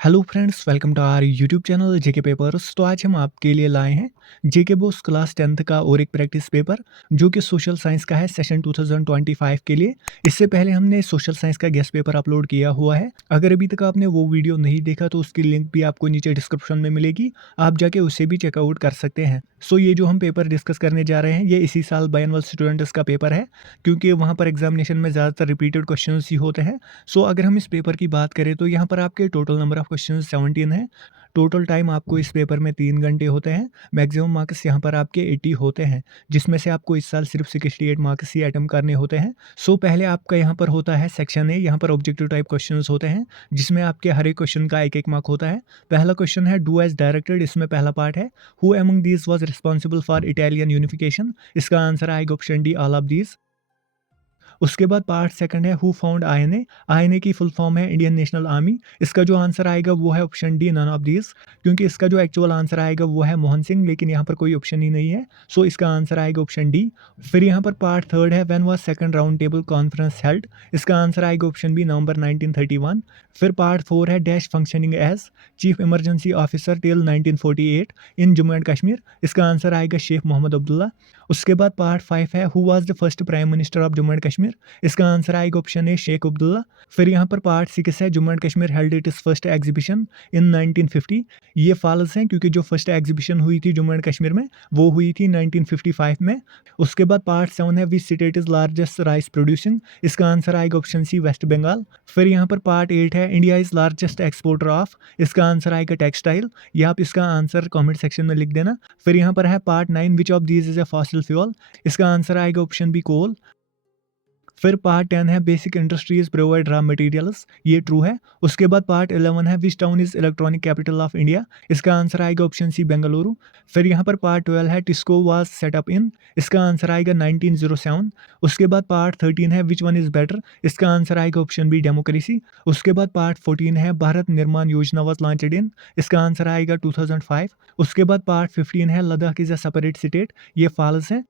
Hello friends, welcome to our YouTube channel JK papers. तो आज हम आपके लिए लाए हैं जेके बोस क्लास 10th का और एक प्रैक्टिस पेपर जो कि सोशल साइंस का है सेशन 2025 के लिए। इससे पहले हमने सोशल साइंस का गेस्ट पेपर अपलोड किया हुआ है। अगर अभी तक आपने वो वीडियो नहीं देखा तो उसकी लिंक भी आपको नीचे डिस्क्रिप्शन में मिलेगी, आप जाके उसे भी चेकआउट कर सकते हैं। सो ये जो हम पेपर डिस्कस करने जा रहे हैं ये इसी साल बायनवल स्टूडेंट्स का पेपर है, क्योंकि वहाँ पर एग्जामिनेशन में ज़्यादातर रिपीटेड क्वेश्चन ही होते हैं। सो अगर हम इस पेपर की बात करें तो यहाँ पर आपके टोटल नंबर ऑफ क्वेश्चन 17 है। टोटल टाइम आपको इस पेपर में 3 घंटे होते हैं। मैक्सिमम मार्क्स यहाँ पर आपके 80 होते हैं, जिसमें से आपको इस साल सिर्फ 68 मार्क्स ही अटेम्प्ट करने होते हैं। सो पहले आपका यहाँ पर होता है सेक्शन ए। यहाँ पर ऑब्जेक्टिव टाइप क्वेश्चन होते हैं, जिसमें आपके हर एक क्वेश्चन का एक मार्क होता है। पहला क्वेश्चन है डू एज डायरेक्टेड, इसमें पहला पार्ट है who among these was responsible for Italian unification. इसका आंसर आएगा option D, all of these. उसके बाद पार्ट सेकंड है हु फाउंड आईएनए। आईएनए की फुल फॉर्म है इंडियन नेशनल आर्मी। इसका जो आंसर आएगा वो है option D, none of these, क्योंकि इसका जो एक्चुअल आंसर आएगा वो है मोहन सिंह, लेकिन यहाँ पर कोई ऑप्शन ही नहीं है। सो इसका आंसर आएगा ऑप्शन डी। फिर यहाँ पर पार्ट थर्ड है when was second round table conference held. इसका आंसर आएगा ऑप्शन बी, नवंबर 1931। फिर पार्ट फोर है dash functioning as chief emergency officer till 1948 इन जम्मू एंड कश्मीर। इसका आंसर आएगा शेख मोहम्मद अब्दुल्ला। उसके बाद पार्ट फाइव है who was the first prime minister of Jammu and Kashmir. इसका आंसर आएगा ऑप्शन ए, शेख अब्दुल्ला। फिर यहाँ पर पार्ट सिक्स है Jammu and Kashmir held it's first exhibition in 1950। ये फॉल्स हैं, क्योंकि जो फर्स्ट एग्जीबिशन हुई थी जम्मू एंड कश्मीर में वो हुई थी 1955 में। उसके बाद पार्ट सेवन है which state is largest rice producing. इसका आंसर आएगा ऑप्शन सी, वेस्ट बंगाल। फिर यहाँ पर पार्ट एट है India is largest exporter of. इसका आंसर आएगा टेक्सटाइल। ये आप इसका आंसर कमेंट सेक्शन में लिख देना। फिर यहाँ पर है part nine which of these is a fossil fuel. इसका आंसर आएगा ऑप्शन बी, कोल। फिर पार्ट 10 है basic industries provide raw materials. ये ट्रू है। उसके बाद पार्ट 11 है which town is electronic capital of India. इसका आंसर आएगा ऑप्शन सी, बेंगलुरु। फिर यहाँ पर पार्ट 12 है टिस्को वाज सेटअप इन। इसका आंसर आएगा 1907। उसके बाद पार्ट 13 है विच वन इज बेटर। इसका आंसर आएगा ऑप्शन बी, डेमोक्रेसी। उसके बाद पार्ट 14 है भारत निर्माण योजना वाज लॉन्च्ड इन। इसका आंसर आएगा 2005। उसके बाद पार्ट 15 है Ladakh is a separate state. ये फॉल्स है।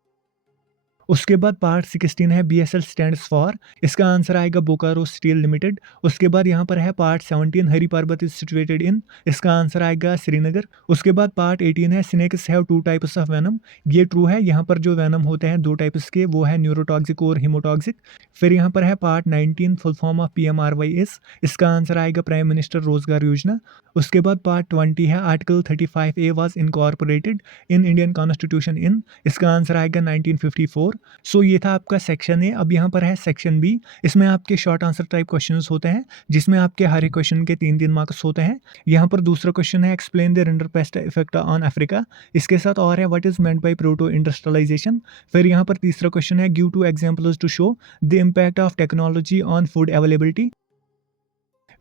उसके बाद पार्ट 16 है बीएसएल स्टैंड्स फॉर। इसका आंसर आएगा बोकारो स्टील लिमिटेड। उसके बाद यहाँ पर है पार्ट 17 हरी पर्वत इज सिचुएटेड इन। इसका आंसर आएगा श्रीनगर। उसके बाद पार्ट 18 है snakes have two types of venom. ये ट्रू है। यहाँ पर जो वेनम होते हैं दो टाइप्स के, वो है न्यूरोटॉक्सिक और हिमोटॉक्सिक। फिर यहाँ पर है part 19 full form of PMRY is. इसका आंसर आएगा प्राइम मिनिस्टर रोजगार योजना। उसके बाद पार्ट 20 है article 35A was incorporated in Indian constitution in. इसका आंसर आएगा 1954। सो ये था आपका सेक्शन ए। अब यहाँ पर है सेक्शन बी। इसमें आपके शॉर्ट आंसर टाइप क्वेश्चंस होते हैं, जिसमें आपके हर एक क्वेश्चन के 3-3 मार्क्स होते हैं। यहाँ पर दूसरा क्वेश्चन है explain the rinderpest effect on Africa. इसके साथ और है what is meant by proto industrialisation. फिर यहाँ पर तीसरा क्वेश्चन है give two examples to show the impact of technology on food availability.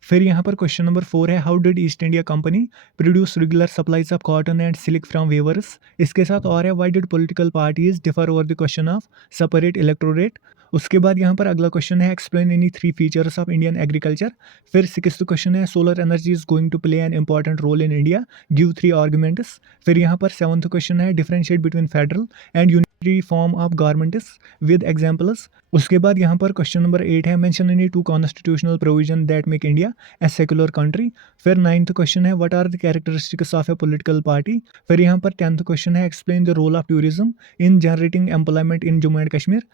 फिर यहाँ पर क्वेश्चन नंबर 4 है how did East India Company produce regular supplies of cotton and silk from weavers. इसके साथ और है why did political parties differ over the question of separate electorate. उसके बाद यहाँ पर अगला क्वेश्चन है explain any 3 features of Indian agriculture. फिर सिक्स्थ क्वेश्चन है solar energy is going to play an important role in India, give 3 arguments. फिर यहाँ पर सेवंथ क्वेश्चन है differentiate between federal and unitary form of governments with examples. उसके बाद यहाँ पर क्वेश्चन नंबर 8 है mention any 2 constitutional provision that make India a secular country. फिर 9th क्वेश्चन है what are the characteristics of a political party. फिर यहाँ पर 10th क्वेश्चन है explain the role of tourism in generating employment in Jammu and Kashmir.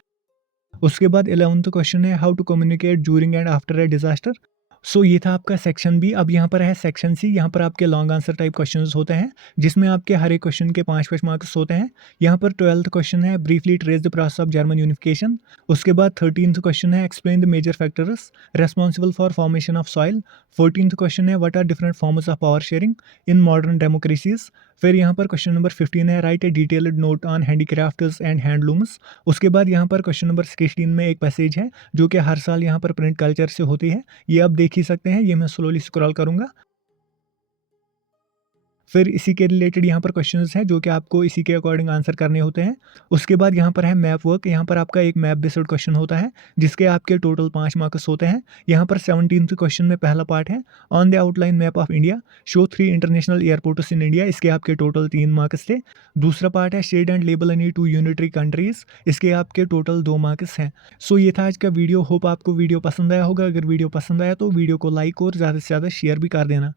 उसके बाद 11th question है how to communicate during and after a disaster. So ये था आपका सेक्शन बी। अब यहाँ पर है सेक्शन सी। यहाँ पर आपके लॉन्ग आंसर टाइप क्वेश्चंस होते हैं, जिसमें आपके हर एक क्वेश्चन के 5-5 मार्क्स होते हैं। यहाँ पर 12th क्वेश्चन है briefly trace the process of German unification. उसके बाद 13th क्वेश्चन है explain the major factors responsible for formation of soil. 14th question है what are different forms of power sharing in modern democracies. फिर यहाँ पर question number 15 है write a detailed note on handicrafts and handlooms. उसके बाद यहाँ पर question number 16 में एक पैसेज है जो कि हर साल यहाँ पर प्रिंट कल्चर से होती है। ये आप देख ही सकते हैं। ये मैं स्लोली स्क्रॉल करूँगा। फिर इसी के रिलेटेड यहाँ पर क्वेश्चंस हैं जो कि आपको इसी के अकॉर्डिंग आंसर करने होते हैं। उसके बाद यहाँ पर है मैप वर्क। यहाँ पर आपका एक मैप बेस्ड क्वेश्चन होता है, जिसके आपके टोटल 5 मार्क्स होते हैं। यहाँ पर 17th क्वेश्चन में पहला पार्ट है on the outline map of India show 3 international airports in India. इसके आपके टोटल 3 मार्क्स थे। दूसरा पार्ट है shade and label any 2 unitary countries. इसके आपके टोटल 2 मार्क्स हैं। सो ये था आज का वीडियो। होप आपको वीडियो पसंद आया होगा। अगर वीडियो पसंद आया तो वीडियो को लाइक और ज़्यादा से ज़्यादा शेयर भी कर देना।